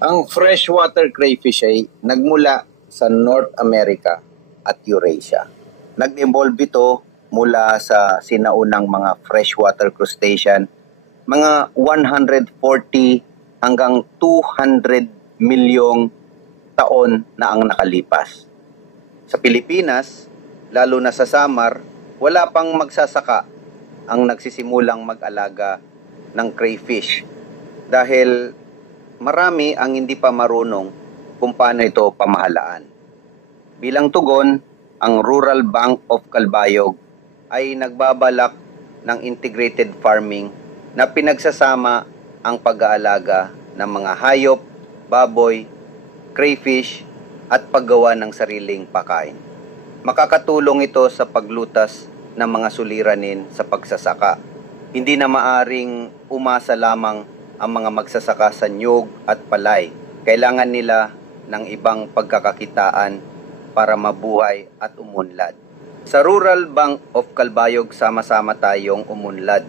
Ang freshwater crayfish ay nagmula sa North America at Eurasia. Nag-evolve ito mula sa sinaunang mga freshwater crustacean, mga 140 hanggang 200 milyong taon na ang nakalipas. Sa Pilipinas, lalo na sa Samar, wala pang magsasaka ang nagsisimulang mag-alaga ng crayfish dahil marami ang hindi pa marunong kung paano ito pamahalaan. Bilang tugon, ang Rural Bank of Calbayog ay nagbabalak ng integrated farming na pinagsasama ang pag-aalaga ng mga hayop, baboy, crayfish at paggawa ng sariling pakain. Makakatulong ito sa paglutas ng mga suliranin sa pagsasaka. Hindi na maaring umasa lamang ang mga magsasaka sa niyog at palay. Kailangan nila ng ibang pagkakakitaan para mabuhay at umunlad. Sa Rural Bank of Calbayog, sama-sama tayong umunlad.